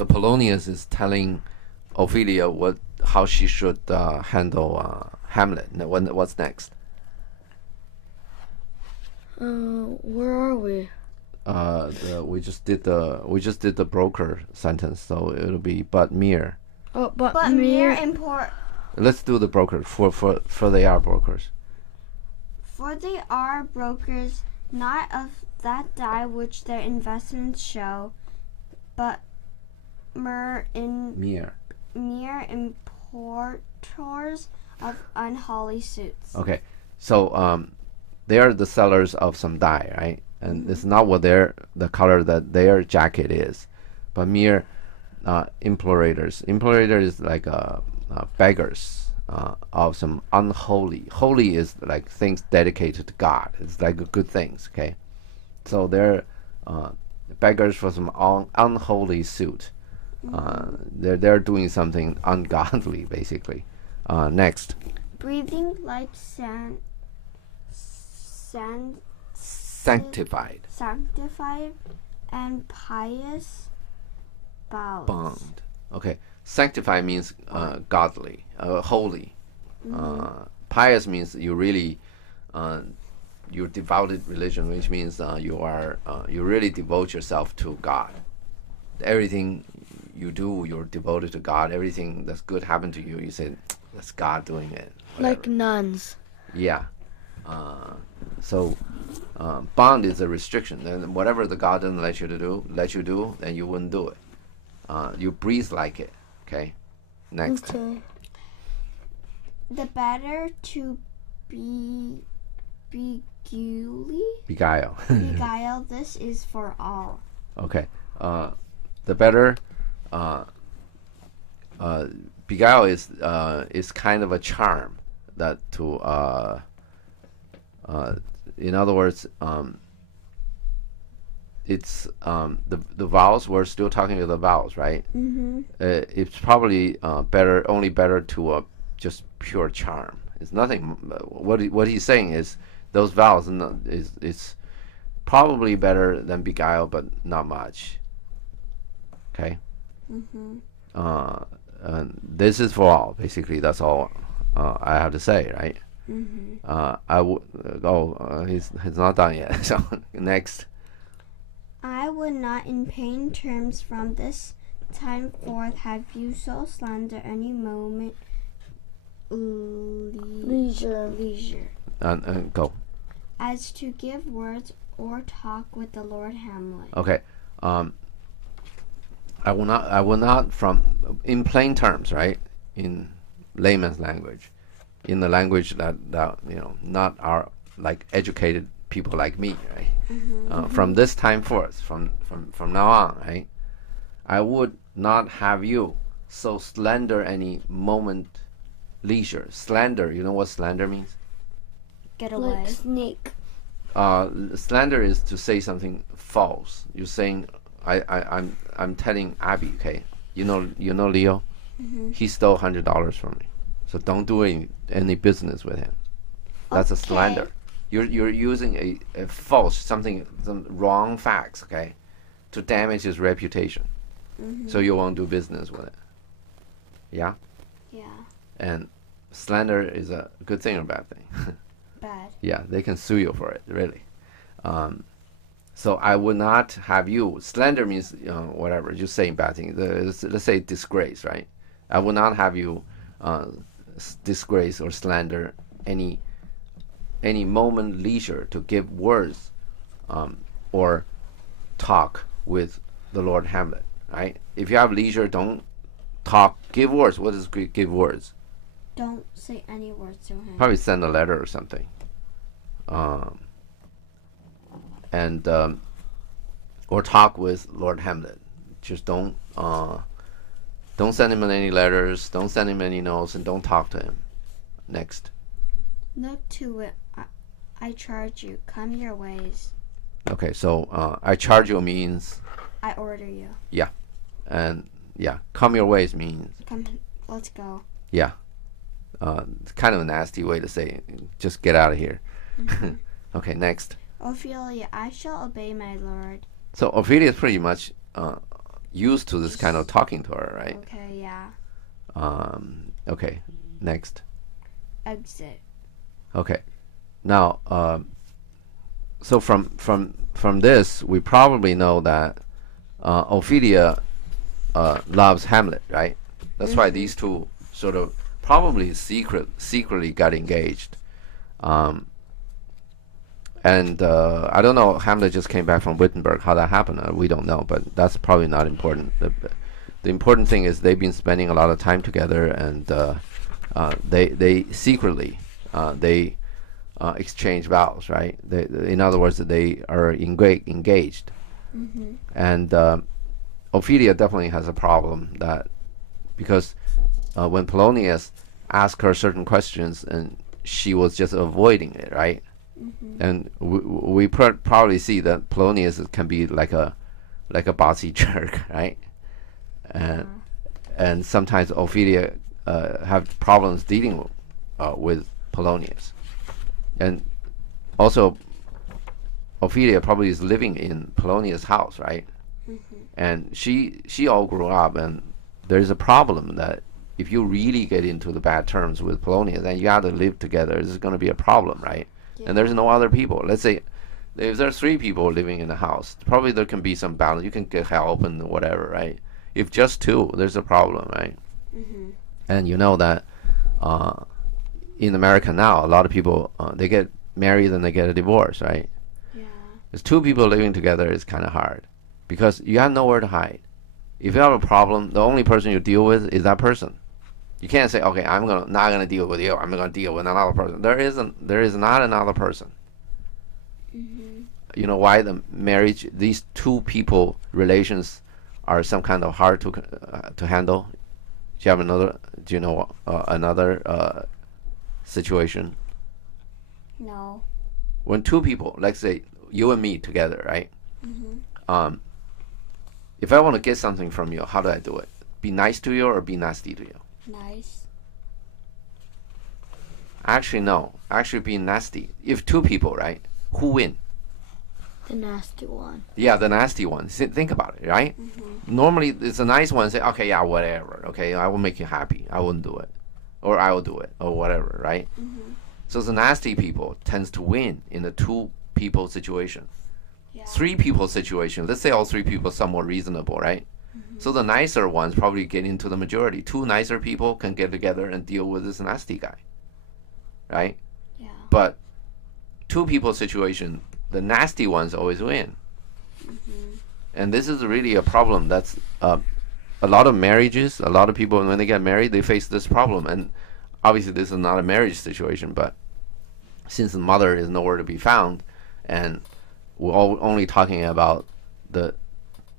So Polonius is telling Ophelia how she should handle Hamlet. What's next? Where are we? We just did the broker sentence, so it'll be but mere. Oh, but mere import. Let's do the broker for they are brokers. For they are brokers, not of that die which their investments show, but mere importers of unholy suits. Okay, so they are the sellers of some dye, right? And it's not what the color that their jacket is, but mere implorators. Implorator is like beggars of some unholy. Holy is like things dedicated to God. It's like good things. Okay, so they're beggars for some unholy suit. They're doing something ungodly, basically. Next. Breathing like Sanctified and pious bound. Okay, sanctified means godly, holy. Pious means you really your devoted religion, which means you really devote yourself to God. Everything you do, you're devoted to God. Everything that's good happened to you, you say that's God doing it. Whatever. Like nuns. Yeah. So bond is a restriction. And whatever the God doesn't let you do, then you wouldn't do it. You breathe like it. Okay. Next. Okay. The better to Beguile. beguile. This is for all. Okay. The better. Beguile is kind of a charm that to. In other words, it's the vowels. We're still talking about the vowels, right? Mm-hmm. It's probably better to just pure charm. It's nothing. What he's saying is those vowels is probably better than beguile, but not much. Okay. Mm-hmm. This is for all. Basically, that's all I have to say, right? Mm-hmm. He's not done yet. So next. I would not in plain terms from this time forth have you so slander any moment Leisure. And go. as to give words or talk with the Lord Hamlet. Okay. I will not from in plain terms, right? In layman's language, in the language that not our like educated people like me, right? From this time forth, from now on, right? I would not have you so slander any moment leisure. Slander, you know what slander means? Get away. Like sneak. Slander is to say something false. You're saying I'm telling Abby, okay, you know Leo, he stole $100 from me, so don't do any business with him. That's a slander. You're using a false some wrong facts, okay, to damage his reputation. So you won't do business with it. Yeah. Yeah. And slander is a good thing or bad thing? Bad. Yeah, they can sue you for it, really. So I would not have you. Slander means whatever. Just saying bad things. Let's say disgrace, right? I would not have you disgrace or slander any moment leisure to give words or talk with the Lord Hamlet, right? If you have leisure, don't talk. Give words. What is give words? Don't say any words to him. Probably send a letter or something. And or talk with Lord Hamlet. Just don't send him any letters. Don't send him any notes, and don't talk to him. Next. Look to it. I charge you. Come your ways. Okay, so I charge you means. I order you. Yeah, and yeah, come your ways means. Come. Let's go. Yeah. It's kind of a nasty way to say it. Just get out of here. Okay, next. Ophelia, I shall obey my lord. So Ophelia is pretty much used to this kind of talking to her, right? Okay, yeah. Okay, next. Exit. Okay, now, so from this, we probably know that Ophelia loves Hamlet, right? That's why these two sort of probably secretly got engaged. And I don't know, Hamlet just came back from Wittenberg. How that happened, we don't know, but that's probably not important. The important thing is they've been spending a lot of time together, and they secretly they exchange vows, right? In other words, they are engaged. And Ophelia definitely has a problem that because when Polonius asked her certain questions, and she was just avoiding it, right? And we probably see that Polonius can be like a bossy jerk, right? And sometimes Ophelia have problems dealing with Polonius, and also Ophelia probably is living in Polonius' house, right? And she all grew up, and there's a problem that if you really get into the bad terms with Polonius, then you have to live together. This is going to be a problem, right? And there's no other people. Let's say if there's 3 people living in the house, probably there can be some balance. You can get help and whatever, right? If just 2, there's a problem, right? And you know that in America now, a lot of people they get married and they get a divorce, right? Yeah. There's 2 people living together is kind of hard because you have nowhere to hide. If you have a problem, the only person you deal with is that person. You can't say, okay, I'm not gonna deal with you. I'm gonna deal with another person. There is not another person. You know why the marriage, these 2 people relations, are some kind of hard to handle? Do you have another? Do you know another situation? No. When 2 people, let's say you and me together, right? If I want to get something from you, how do I do it? Be nice to you or be nasty to you? Nice. Actually, no. Actually, be nasty. If 2 people, right? Who win? The nasty one. Yeah, the nasty one. Think about it, right? Normally, it's a nice one. Say, okay, yeah, whatever. Okay, I will make you happy. I wouldn't do it, or I will do it, or whatever, right? So the nasty people tends to win in the 2 people situation. Yeah. 3 people situation. Let's say all 3 people somewhat reasonable, right? So the nicer ones probably get into the majority. 2 nicer people can get together and deal with this nasty guy, right? Yeah. But 2 people situation, the nasty ones always win. And this is really a problem. That's a lot of marriages, a lot of people, when they get married, they face this problem. And obviously this is not a marriage situation, but since the mother is nowhere to be found, and we're only talking about the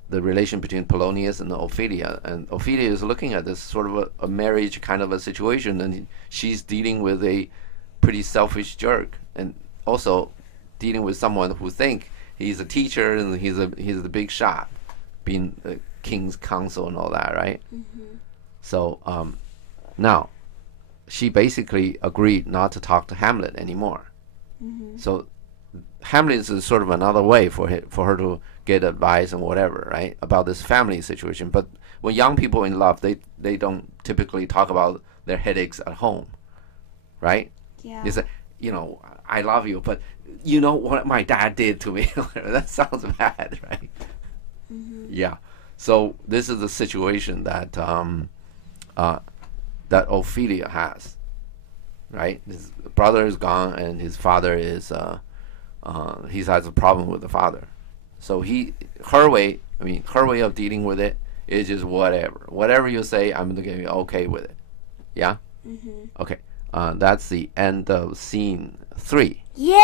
relation between Polonius and Ophelia, and Ophelia is looking at this sort of a marriage kind of a situation, and she's dealing with a pretty selfish jerk, and also dealing with someone who think he's a teacher and he's the big shot, being the king's counsel and all that, right? So now she basically agreed not to talk to Hamlet anymore. So Hamlet is sort of another way for her to get advice and whatever, right, about this family situation. But when young people in love, they don't typically talk about their headaches at home, right? Yeah. They say, I love you, but you know what my dad did to me? That sounds bad, right? Yeah. So this is the situation that that Ophelia has, right? His brother is gone, and his father is he has a problem with the father. So her way of dealing with it is just whatever you say, I'm gonna be okay with it. Yeah. Okay. That's the end of scene 3. Yay!